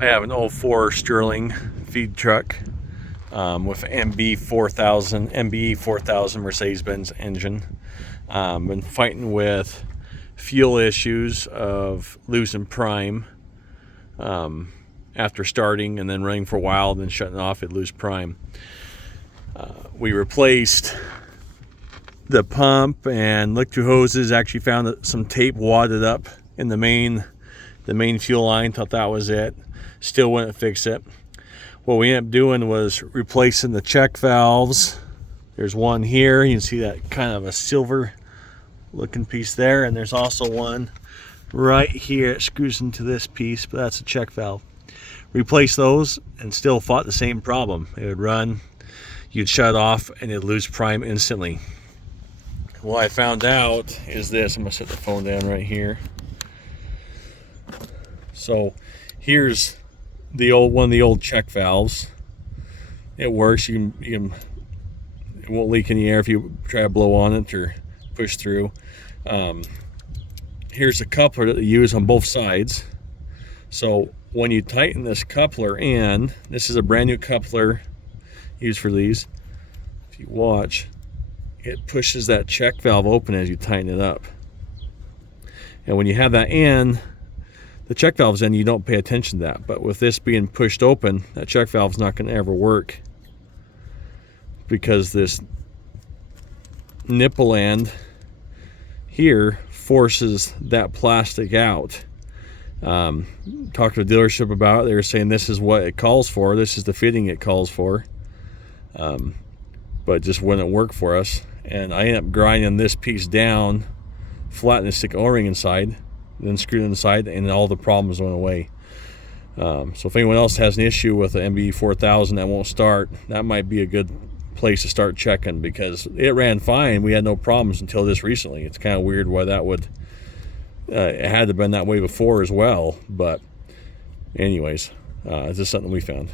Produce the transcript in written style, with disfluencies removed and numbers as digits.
I have an 04 Sterling feed truck with mbe4000 Mercedes-Benz engine. Been fighting with fuel issues of losing prime after starting and then running for a while, then shutting off, it lose prime. We replaced the pump and looked through hoses, actually found that some tape wadded up in the main fuel line, thought that was it. Still wouldn't fix it. What we ended up doing was replacing the check valves. There's one here, you can see that kind of a silver looking piece there, and there's also one right here. It screws into this piece, but that's a check valve. Replace those and still fought the same problem. It would run, you'd shut off, and it'd lose prime instantly. What I found out is this. I'm gonna set the phone down right here. So here's the old one of the old check valves. It works. You can it won't leak any air if you try to blow on it or push through. Here's a coupler that they use on both sides. So when you tighten this coupler in, this is a brand new coupler used for these. If you watch, it pushes that check valve open as you tighten it up. And when you have that in, the check valve's in, you don't pay attention to that. But with this being pushed open, that check valve's not going to ever work, because this nipple end here forces that plastic out. Talked to the dealership about it. They were saying this is what it calls for. This is the fitting it calls for. But it just wouldn't work for us. And I ended up grinding this piece down, flattening the stick O-ring inside, then screwed it inside, and all the problems went away. So if anyone else has an issue with an mbe4000 that won't start, that might be a good place to start checking, because it ran fine. We had no problems until this recently. It's kind of weird why that would, it had to have been that way before as well. But anyways, it's just something we found.